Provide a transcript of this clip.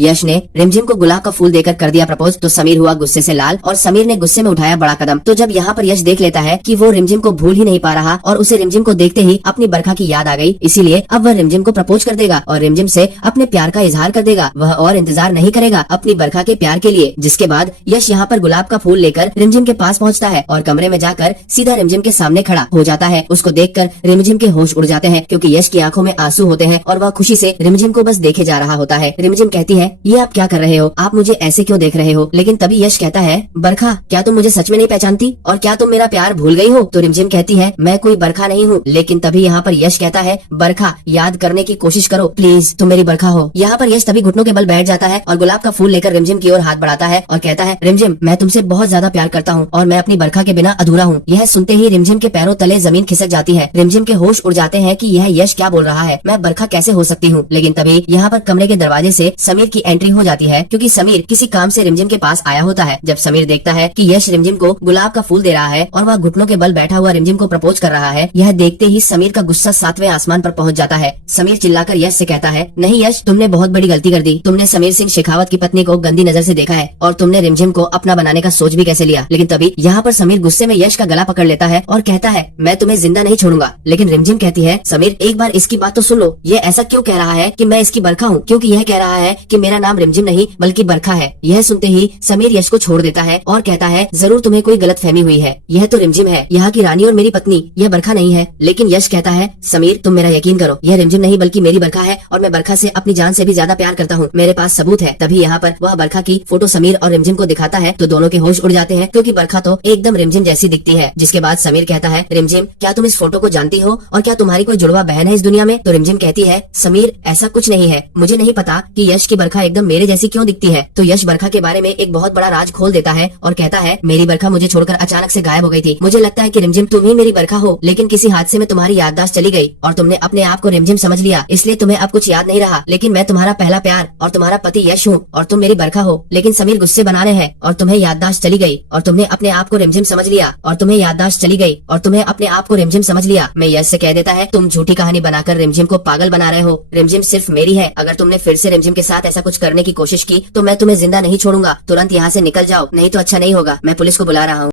यश ने रिमझिम को गुलाब का फूल देकर कर दिया प्रपोज तो समीर हुआ गुस्से से लाल और समीर ने गुस्से में उठाया बड़ा कदम। तो जब यहाँ पर यश देख लेता है कि वो रिमझिम को भूल ही नहीं पा रहा और उसे रिमझिम को देखते ही अपनी बरखा की याद आ गई, इसीलिए अब वह रिमझिम को प्रपोज कर देगा और रिमझिम से अपने प्यार का इजहार कर देगा। वह और इंतजार नहीं करेगा अपनी बरखा के प्यार के लिए। जिसके बाद यश यहाँ पर गुलाब का फूल लेकर रिमझिम के पास पहुँचता है और कमरे में जाकर सीधा रिमझिम के सामने खड़ा हो जाता है। उसको देखकर रिमझिम के होश उड़ जाते हैं क्योंकि यश की आंखों में आंसू होते हैं और वह खुशी से रिमझिम को बस देखे जा रहा होता है। रिमझिम कहती है, ये आप क्या कर रहे हो, आप मुझे ऐसे क्यों देख रहे हो? लेकिन तभी यश कहता है, बरखा क्या तुम मुझे सच में नहीं पहचानती और क्या तुम मेरा प्यार भूल गई हो? तो रिमझिम कहती है, मैं कोई बरखा नहीं हूँ। लेकिन तभी यहाँ पर यश कहता है, बरखा याद करने की कोशिश करो प्लीज, तुम मेरी बरखा हो। यहाँ पर यश तभी घुटनों के बल बैठ जाता है और गुलाब का फूल लेकर रिमझिम की ओर हाथ बढ़ाता है और कहता है, रिमझिम मैं तुमसे बहुत ज्यादा प्यार करता हूँ और मैं अपनी बरखा के बिना अधूरा हूँ। यह सुनते ही रिमझिम के पैरों तले जमीन खिसक जाती है। रिमझिम के होश उड़ जाते हैं कि यह यश क्या बोल रहा है, मैं बरखा कैसे हो सकती हूँ। लेकिन तभी यहाँ पर कमरे के दरवाजे से समीर की एंट्री हो जाती है क्योंकि समीर किसी काम से रिमझिम के पास आया होता है। जब समीर देखता है कि यश रिमझिम को गुलाब का फूल दे रहा है और वह घुटनों के बल बैठा हुआ रिमझिम को प्रपोज कर रहा है, यह देखते ही समीर का गुस्सा 7वें आसमान पर पहुंच जाता है। समीर चिल्लाकर यश से कहता है, नहीं यश, तुमने बहुत बड़ी गलती कर दी। तुमने समीर सिंह शेखावत की पत्नी को गंदी नजर से देखा है और तुमने रिमझिम को अपना बनाने का सोच भी कैसे लिया। लेकिन तभी यहाँ पर समीर गुस्से में यश का गला पकड़ लेता है और कहता है, मैं तुम्हें जिंदा नहीं छोड़ूंगा। लेकिन रिमझिम कहती है, समीर एक बार इसकी बात तो सुन लो, ये ऐसा क्यों कह रहा है कि मैं इसकी बरखा हूँ, क्योंकि यह कह रहा है कि मेरा नाम रिमझिम नहीं बल्कि बरखा है। यह सुनते ही समीर यश को छोड़ देता है और कहता है, जरूर तुम्हें कोई गलतफहमी हुई है, यह तो रिमझिम है, यहाँ की रानी और मेरी पत्नी, यह बरखा नहीं है। लेकिन यश कहता है, समीर तुम मेरा यकीन करो, यह रिमझिम नहीं बल्कि मेरी बरखा है और मैं बरखा से अपनी जान से भी ज्यादा प्यार करता हूँ, मेरे पास सबूत है। तभी यहाँ पर वह बरखा की फोटो समीर और रिमझिम को दिखाता है तो दोनों के होश उड़ जाते हैं क्योंकि बरखा तो एकदम रिमझिम जैसी दिखती है। जिसके बाद समीर कहता है, रिमझिम क्या तुम इस फोटो को जानती हो और क्या तुम्हारी कोई जुड़वा बहन है इस दुनिया में? तो रिमझिम कहती है, समीर ऐसा कुछ नहीं है, मुझे नहीं पता कि यश की बरखा एकदम मेरे जैसी क्यों दिखती है। तो यश बरखा के बारे में एक बहुत बड़ा राज खोल देता है और कहता है, मेरी बरखा मुझे छोड़कर अचानक से गायब हो गई थी। मुझे लगता है कि रिमझिम तुम ही मेरी बरखा हो, लेकिन किसी हादसे में तुम्हारी याददाश्त चली गई और तुमने अपने आप को रिमझिम समझ लिया, इसलिए तुम्हें अब कुछ याद नहीं रहा। लेकिन मैं तुम्हारा पहला प्यार और तुम्हारा पति यश हूँ और तुम मेरी बरखा हो। लेकिन समीर गुस्से बना रहे हैं और तुम्हें याददाश्त चली गई और तुमने अपने आप को रिमझिम समझ लिया और तुम्हें याददाश्त चली गई और तुम्हें अपने आप को रिमझिम समझ लिया। मैं यश से कह देता है, तुम झूठी कहानी बनाकर रिमझिम को पागल बना रहे हो। रिमझिम सिर्फ मेरी है, अगर तुमने फिर से रिमझिम के साथ ऐसा कुछ करने की कोशिश की तो मैं तुम्हें जिंदा नहीं छोड़ूंगा। तुरंत यहाँ से निकल जाओ, नहीं तो अच्छा नहीं होगा। मैं पुलिस को बुला रहा हूँ।